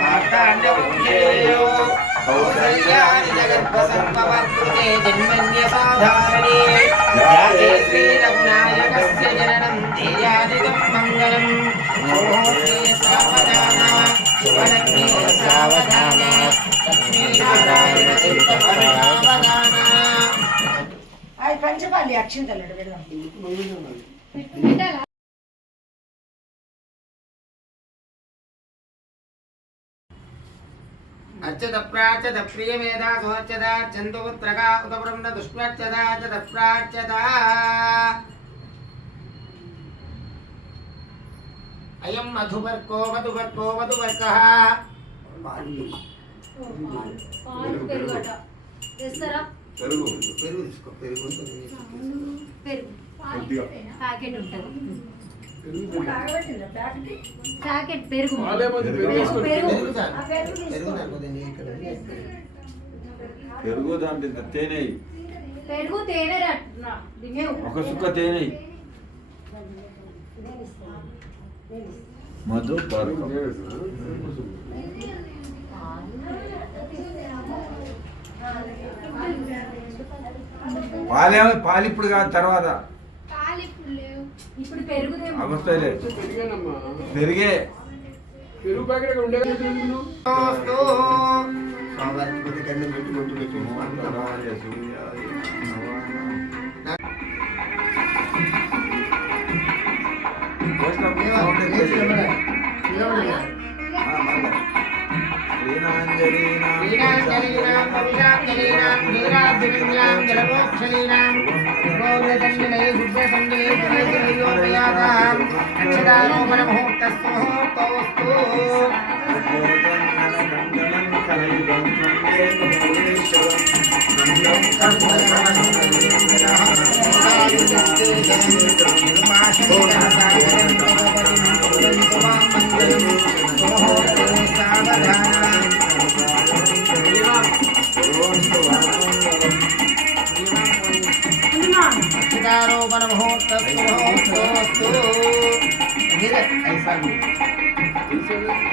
మార్తాండవంశేయో కౌసల్యాని జగద్వసంపవర్తృతే జన్మన్యసాధారణే జాతే శ్రీరఘునాయకస్య జననం తేజాదిదం మంగళం శుభోర్తే సావధాన శుభలగ్నే సావధాన లక్ష్మీనారాయణ చిత్తపరావధాన అది పంచపాలి అక్షింతలు పెడదాం అర్చత ప్రార్చత ప్రియమేధా సోర్చత చందుపుత్రకా ఉతపురం దుష్ప్రర్చత చత ప్రార్చత అయం మధువర్కో మధువర్కో మధువర్కః పెరుగు. పెరుగు తీసుకో. పెరుగు. పెరుగు. ప్యాకెట్ ఉంటుంది. ప్యాకెట్ ప్యాకెట్ పెరుగు పెరుగు. దాంట్లో. తేనె. పెరుగు తేనె ఒక సుక్క తేనె. మధు పరుగు. పాలే పాలు ఇప్పుడు కాదు తర్వాత. ఇప్పుడు పెరుగు అవస్థలే పెరిగే. పెరుగు ప్యాకెట్ ఉండే కదా పెరుగు పెట్టి శ్రీరాంజలీనాం పురుషాంజలీనాం నీరాజలీనాం జలమోక్షలీనాం గోర్యదండలే శుభ్రసంజలే ముహూర్తస్సు ముహూర్తోస్తు అక్షరారోపణ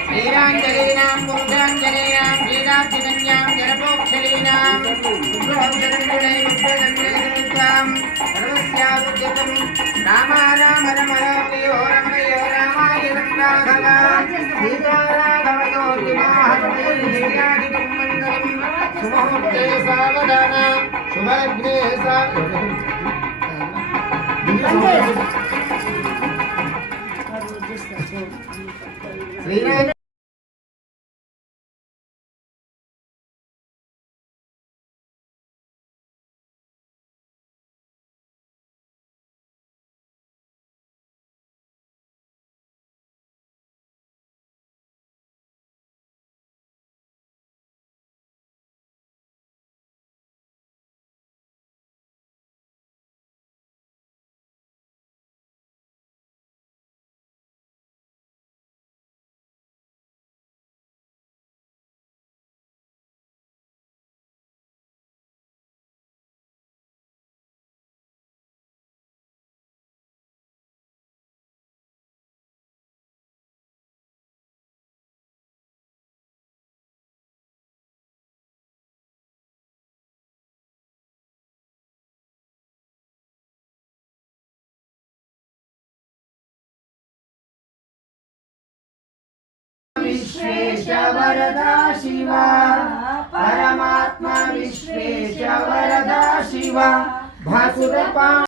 శ్రీరాంజలీనాం పురుషాంజలీనాం శ్రీరాజకన్యాం జలపోక్షలీనాం శుభ్రహంసరంగుణైముగ్ధం రామ రామ రమ రామయో రమణయో రామాయ రాఘవ సీతారాఘవయోర్వివాహరమేయాదికం శుభముహూర్తే సావధాన శుభలగ్నే సా శ్రీరామ विश्वेश वरदा शिवा. परमात्मा विश्वेश वरदा शिवा भासुरपा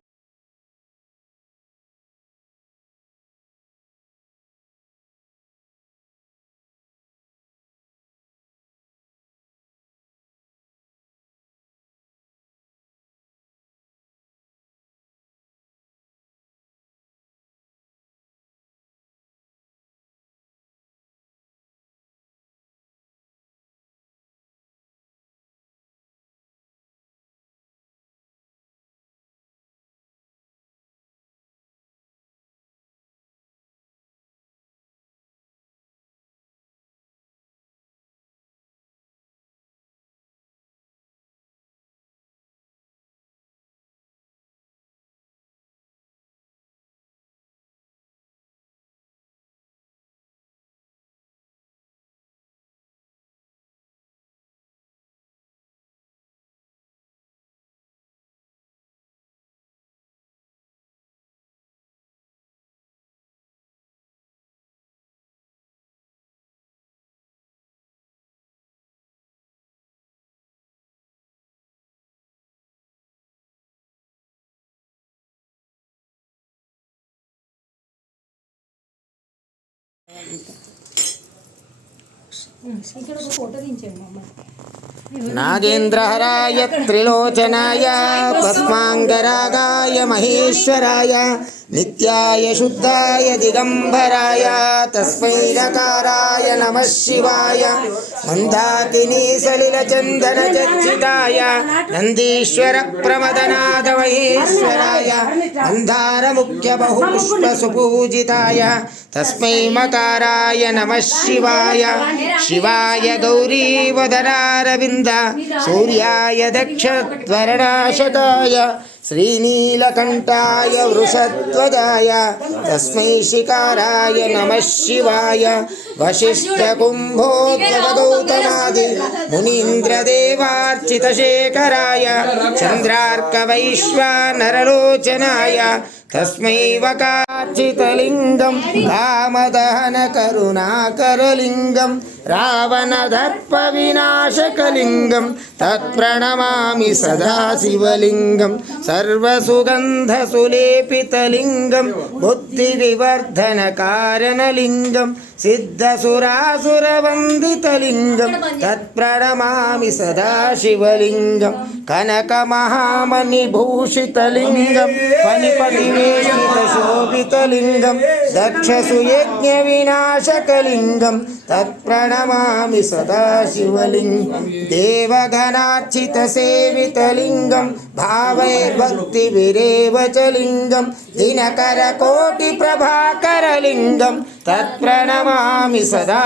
నాగేంద్రహరాయ త్రిలోచనాయ భస్మాంగరాగాయ మహేశ్వరాయ నిత్యాయ శుద్ధాయ దిగంబరాయ తస్మై నకారాయ నమ శివాయ మందాకినీ సలిల చందన చర్చితాయ నందీశ్వర ప్రమదనాథ మహేశ్వరాయ మందార ముఖ్య బహుపుష్ప సుపూజితాయ శ్రీనీలకంఠాయ వృషత్వదాయ తస్మై శికారాయ నమ శివాయ వశిష్ఠకుంభోద్గౌతమాది మునీంద్రదేవార్చితశేఖరాయ చంద్రార్కవైశ్వానరలోచనాయ తస్మై వకార్చితలింగం కామదహన కరుణాకరలింగం రావణదర్ప వినాశకలింగం తత్ప్రణమామి సదా శివలింగం సర్వసుగంధసులేపితలింగం బుద్ధివివర్ధన కారణలింగం సిద్ధసురాసురవందితలింగం తత్ప్రణమామి సదా శివలింగం కనకమహామణిభూషితలింగం ఫణిపతివేషితశోభితలింగం దక్షసుయజ్ఞ వినాశకలింగం తత్ప్రణమామి సదా శివలింగం దేవగణార్చిత సేవితలింగం భావైర్భక్తి విరేవ చ లింగం దినకర కోటి ప్రభాకరలింగం తత్ప్రణమామి సదా